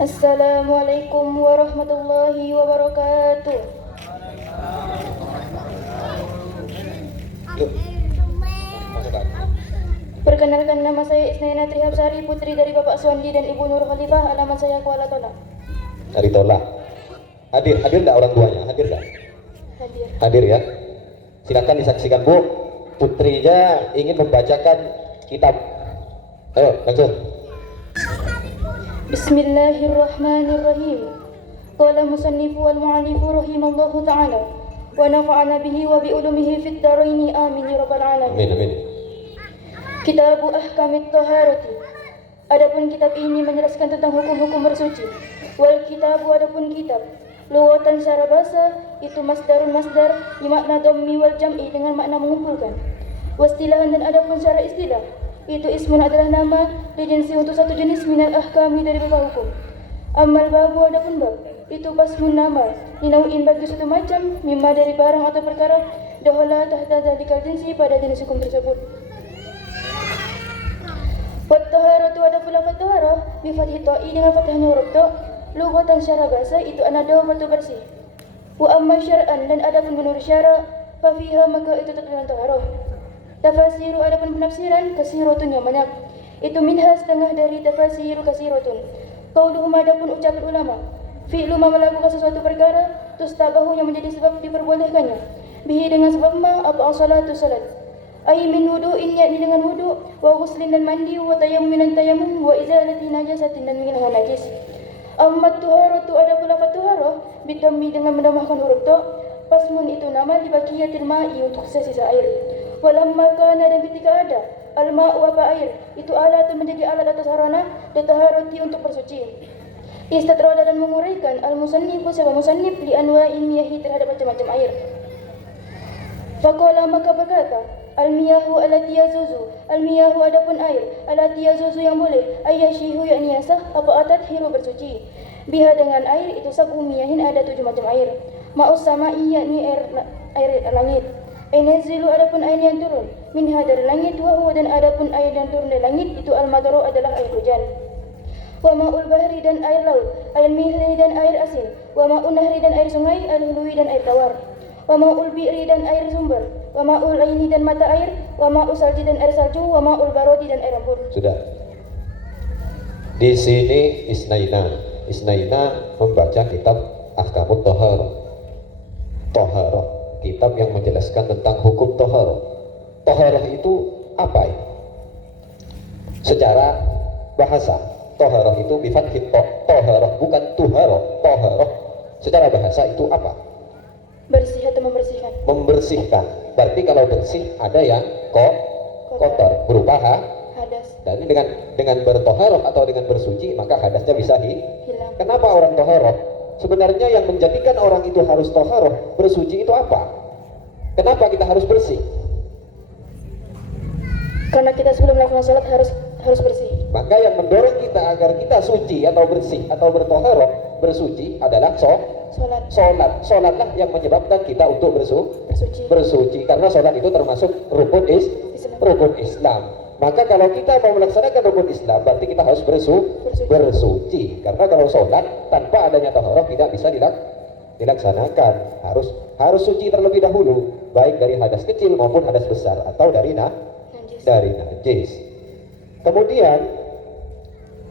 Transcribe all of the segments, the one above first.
Assalamualaikum warahmatullahi wabarakatuh. Perkenalkan, nama saya Isnaina Trihapsari, putri dari Bapak Suwandi dan Ibu Nur Khalifah. Alamat saya Kuala Tola. Dari Tola. Hadir enggak orang tuanya? Hadir enggak? Hadir. Hadir ya. Silakan disaksikan Bu. Putrinya ingin membacakan kitab. Ayo, langsung. Bismillahirrahmanirrahim. Qala musannifu wal mu'allifu rahimallahu ta'ala wa nafa'ana bihi wa bi ulumihi fid dharaini amin ya rabbal alamin. Amin amin. Kitabu Ahkamit Taharati. Adapun kitab ini menjelaskan tentang hukum-hukum bersuci. Wal kitabu, adapun kitab, lughatan secara bahasa itu masdarun masdar bermakna dhammi wal jam'i dengan makna mengumpulkan. Wastilahan, dan adapun secara istilah itu ismun adalah nama dijinsi untuk satu jenis minal ahkami dari beberapa hukum. Amal babu, adapun bab itu pasmun nama dinauin bagi suatu macam mimma dari barang atau perkara dohola tahta dalikal jinsi pada jenis hukum tersebut. Wat-taharatu, adapun lafaz taharah bi fathhi ta'i dengan fathahnya huruf ta, lughatan secara bahasa itu an-nadawah bersih. Wa amma syar'an, dan adapun menurut syara fa fiha, maka itu terdapat taharah. Tafasiru, adapun penafsiran, kasiratun yang banyak. Itu minha setengah dari tafasiru kasiratun. Qauluhum, adapun ucapan ulama, fi'lu ma, melakukan sesuatu perkara, tustabahu yang menjadi sebab diperbolehkannya, bihi dengan sebab ma, apa salatu salat. Ai min wudu'in, yakni dengan wudu', wa ghuslin dan mandi, wa tayammun dan tayammum, wa izalati najasatin dan menghilangkan najis. Amma tuharatu, adapun lafaz tuharah bidammi dengan menambahkan huruf ta, pasmun itu nama libaqiyatil ma'i untuk sisa air. Walamma kana, dan ketika ada al-ma'u, apa air itu alat menjadi alat atau sarana ditaharati untuk bersuci. Istatrada, dan menguraikan al-musannifu siapa musannif li anwa'in miyahi terhadap macam-macam air. Faqala, maka berkata, al-miyahu allati yazuzu, al-miyahu adapun air allati yazuzu yang boleh, ayyashihu yakni yasah, apa atathiru bersuci. Biha dengan air itu sabu miyahin, ada 7 macam air. Ma'us sama'i yakni air langit. Ainazilu, adapun air yang turun, minha dari langit, wa huwa, dan adapun air yang turun dari langit itu al-madaru adalah air hujan. Wa ma'ul bahri, dan air laut, air mihli dan air asin, wa ma'un nahri, dan air sungai, al-hului, dan air tawar, wa ma'ul bi'ri, dan air sumber, wa ma'ul aini, dan mata air, wa ma'ul salji, dan air salju, wa ma'ul barodi, dan air embun. Sudah. Di sini Isnaina membaca kitab Ahkamut Taharah. Taharah, kitab yang menjelaskan tentang hukum taharah. Taharah itu apa ya? Secara bahasa, taharah itu bi fathhi ta, taharah bukan tuharah, taharah. Secara bahasa itu apa? Bersih atau membersihkan. Membersihkan. Berarti kalau bersih ada yang kotor berupa hadas. Dan dengan bertoharoh atau dengan bersuci maka hadasnya bisa hilang. Kenapa orang toharoh? Sebenarnya yang menjadikan orang itu harus toharoh, bersuci itu apa? Kenapa kita harus bersih? Karena kita sebelum melakukan salat harus bersih. Maka yang mendorong kita agar kita suci atau bersih atau bertoharoh, bersuci adalah solat. Solatlah yang menyebabkan kita untuk bersuci. Karena solat itu termasuk rukun Islam. Maka kalau kita mau melaksanakan rukun Islam, berarti kita harus bersuci. Karena kalau sholat tanpa adanya taharah tidak bisa dilaksanakan. Harus suci terlebih dahulu, baik dari hadas kecil maupun hadas besar atau dari najis. Kemudian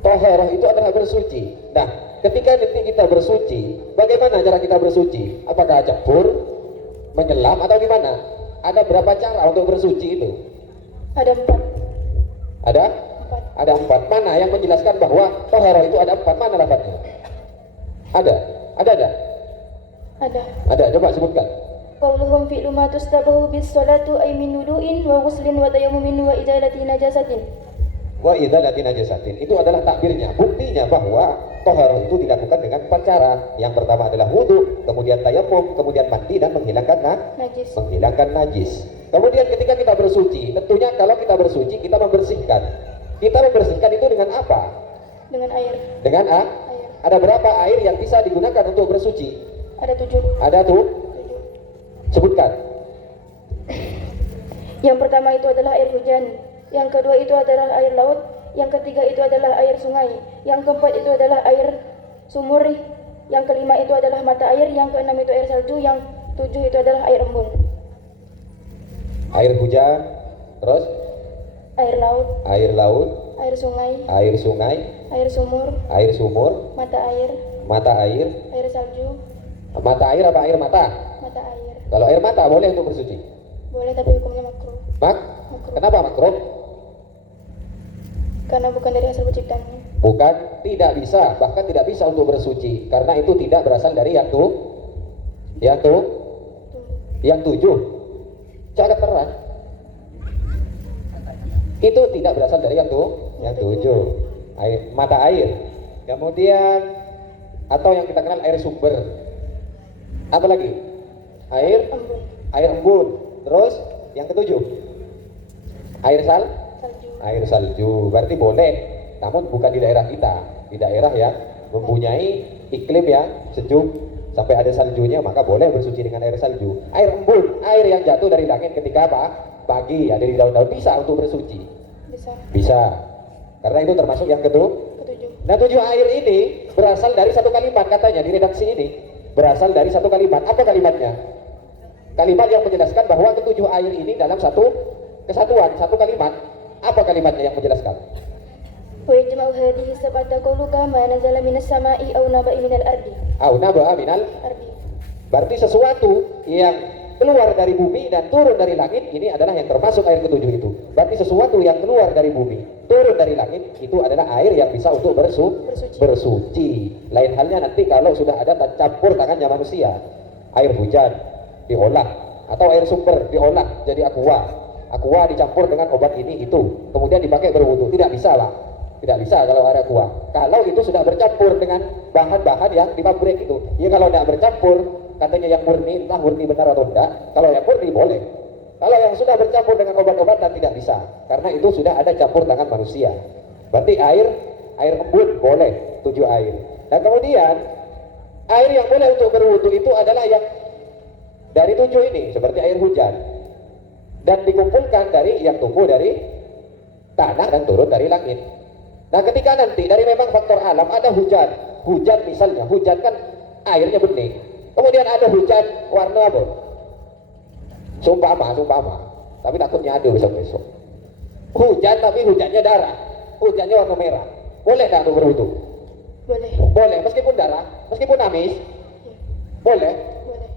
taharah itu adalah bersuci. Nah, ketika nanti kita bersuci, bagaimana cara kita bersuci? Apakah campur, menyelam atau gimana? Ada berapa cara untuk bersuci itu? Ada 4. Ada 4. Mana yang menjelaskan bahwa taharah itu ada 4? Mana lafaznya? Ada. Coba sebutkan. Qauluhum fi'lu ma tustabahu bis salatu ay min wudu'in wa ghuslin wa tayammumin wa izalati najasatin. Wa izalati najasatin itu adalah takbirnya. Buktinya bahwa taharah itu dilakukan dengan 4 cara. Yang pertama adalah wudu, kemudian tayammum, kemudian mandi dan menghilangkan najis. Kemudian ketika kita bersuci, tentunya kalau kita bersuci kita membersihkan. Kita membersihkan itu dengan apa? Dengan air. Air. Ada berapa air yang bisa digunakan untuk bersuci? Ada 7. Ada 7. Sebutkan. Yang pertama itu adalah air hujan, yang kedua itu adalah air laut, yang ketiga itu adalah air sungai, yang keempat itu adalah air Sumur yang kelima itu adalah mata air, yang keenam itu air salju, yang tujuh itu adalah air embun. Air hujan, terus Air laut, air laut, air sungai, air sungai, air sumur, mata air, air salju, mata air apa air mata? mata air. Kalau air mata boleh untuk bersuci. Boleh tapi hukumnya makruh. Makruh. Kenapa makruh? Karena bukan dari hasil penciptaannya. Bukan, tidak bisa, bahkan tidak bisa untuk bersuci karena itu tidak berasal dari yang tujuh. Cara terang. Itu tidak berasal dari yang tujuh. Mata air. Kemudian atau yang kita kenal air sumber. Apa lagi? Embun, Air embun. Terus yang ketujuh. Air salju. air salju. Berarti boleh, namun bukan di daerah kita. Di daerah yang mempunyai iklim yang sejuk sampai ada saljunya, maka boleh bersuci dengan air salju. Air embun, air yang jatuh dari langit ketika apa? Pagi, ada di daun-daun, bisa untuk bersuci. Bisa. Karena itu termasuk yang ketujuh. Nah, 7 air ini berasal dari satu kalimat, katanya di redaksi ini. Berasal dari satu kalimat. Apa kalimatnya? Kalimat yang menjelaskan bahwa ketujuh air ini dalam satu kesatuan, satu kalimat. Apa kalimatnya yang menjelaskan? Wa yajma'u hadhihi sab'ata qawluka ma nazala minas sama'i aw naba'a minal ardi. Au naba'a minal Ardi. Berarti sesuatu yang keluar dari bumi dan turun dari langit, ini adalah yang termasuk air ketujuh itu. Berarti sesuatu yang keluar dari bumi, turun dari langit, itu adalah air yang bisa untuk bersuci. Lain halnya nanti kalau sudah ada campur tangannya manusia. Air hujan diolah, atau air sumber diolah jadi aqua dicampur dengan obat ini itu, kemudian dipakai berwudu. Tidak bisa lah, tidak bisa kalau air aqua. Kalau itu sudah bercampur dengan bahan-bahan yang di pabrik itu, ya kalau tidak bercampur, katanya yang murni, entah murni benar atau tidak. Kalau yang murni boleh. Kalau yang sudah bercampur dengan obat-obatan tidak bisa, karena itu sudah ada campur tangan manusia. Berarti air embun boleh, 7 air. Nah kemudian air yang boleh untuk berwudu itu adalah yang dari 7 ini, seperti air hujan, dan dikumpulkan dari yang tumbuh dari tanah dan turun dari langit. Nah ketika nanti dari memang faktor alam ada hujan misalnya, hujan kan airnya bening. Kemudian ada hujan warna apa? Sumpama. Tapi takutnya ada besok-besok. Hujan tapi hujannya darah. Hujannya warna merah. Boleh tak untuk berwudu? Boleh. Boleh, meskipun darah, meskipun amis. Boleh.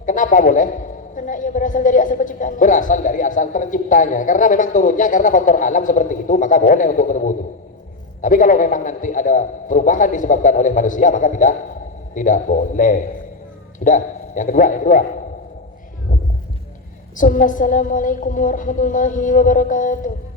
Kenapa boleh? Karena ia berasal dari asal penciptaannya. Berasal dari asal terciptanya. Karena memang turunnya karena faktor alam seperti itu, maka boleh untuk berwudu. Tapi kalau memang nanti ada perubahan disebabkan oleh manusia, maka tidak boleh. Sudah, yang kedua. Assalamualaikum warahmatullahi wabarakatuh.